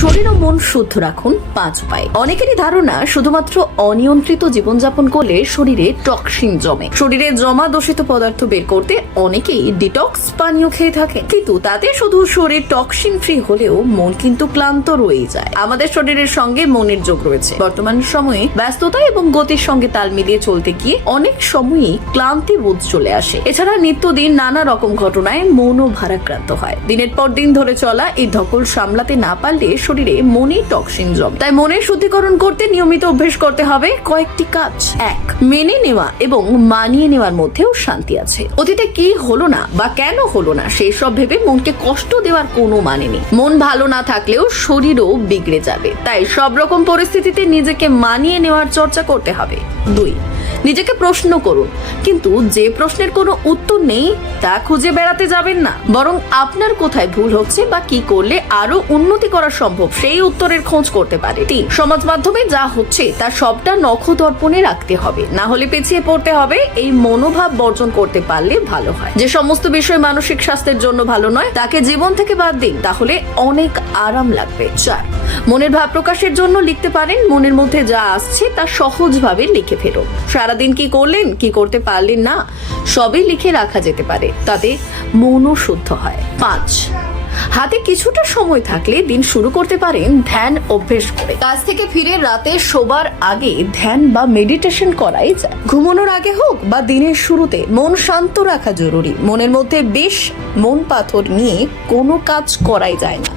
শরীর ও মন শুদ্ধ রাখুন 5 উপায়। অনেকেরই ধারণা শুধুমাত্র অনিয়ন্ত্রিত জীবনযাপন করলে শরীরে টক্সিন জমে। শরীরে জমা দূষিত পদার্থ বের করতে অনেকেই ডিটক্স পানীয় খেয়ে থাকে, কিন্তু তাতে শুধু শরীর টক্সিন ফ্রি হলেও মন কিন্তু ক্লান্ত রয়ে যায়। আমাদের শরীরের সঙ্গে মনের যোগ রয়েছে। বর্তমান সময়ে ব্যস্ততা এবং গতির সঙ্গে তাল মিলিয়ে চলতে গিয়ে অনেক সময়ই ক্লান্তি বোধ চলে আসে। এছাড়া নিত্যদিন নানা রকম ঘটনায় মনও ভারাক্রান্ত হয়। দিনের পর দিন ধরে চলা এই ধকল সামলাতে না পারলে শরীরে মনে টক্সিন জমে। তাই মনের শুদ্ধিকরণ করতে নিয়মিত অভ্যেস করতে হবে কয়েকটি কাজ। 1. মেনে নেওয়া এবং মানিয়ে নেওয়ার মধ্যেও শান্তি আছে। অতীতে কি হলো না বা কেন হলো না সেই সব ভেবে মনকে কষ্ট দেওয়ার কোনো মানে নেই। মন ভালো না থাকলেও শরীরও বিগড়ে যাবে। তাই সব রকম পরিস্থিতিতে নিজেকে মানিয়ে নেওয়ার চর্চা করতে হবে। 2. নিজেকে প্রশ্ন করুন, কিন্তু যে প্রশ্নের কোনো উত্তর নেই তা খুঁজে বেড়াতে যাবেন না, বরং আপনার কোথায় ভুল হচ্ছে বা কি করলে আরো উন্নতি করা সম্ভব সেই উত্তরের খোঁজ করতে পারে। 3. সমাজ মাধ্যমে যা হচ্ছে তা সবটা নখদর্পণে রাখতে হবে, না হলে পিছিয়ে পড়তে হবে। এই মনোভাব বর্জন করতে পারলে ভালো হয়। যে সমস্ত বিষয় মানসিক স্বাস্থ্যের জন্য ভালো নয় তাকে জীবন থেকে বাদ দিন, তাহলে অনেক আরাম লাগবে। 4. মনের ভাব প্রকাশের জন্য লিখতে পারেন। মনের মধ্যে যা আসছে তা সহজভাবে লিখে ফেলুন। সারাদিন কি করলেন, কি করতে পারলেন না, সবই লিখে রাখা যেতে পারে, তাতে মনও শুদ্ধ হয়। 5. হাতে কিছুটা সময় থাকলে দিন শুরু করতে পারেন ধ্যান অভ্যেস করে। কাজ থেকে ফিরে রাতে শোবার আগে ধ্যান বা মেডিটেশন করাই যায়। ঘুমানোর আগে হোক বা দিনের শুরুতে মন শান্ত রাখা জরুরি। মনের মধ্যে বেশ মন পাথর নিয়ে কোনো কাজ করাই যায় না।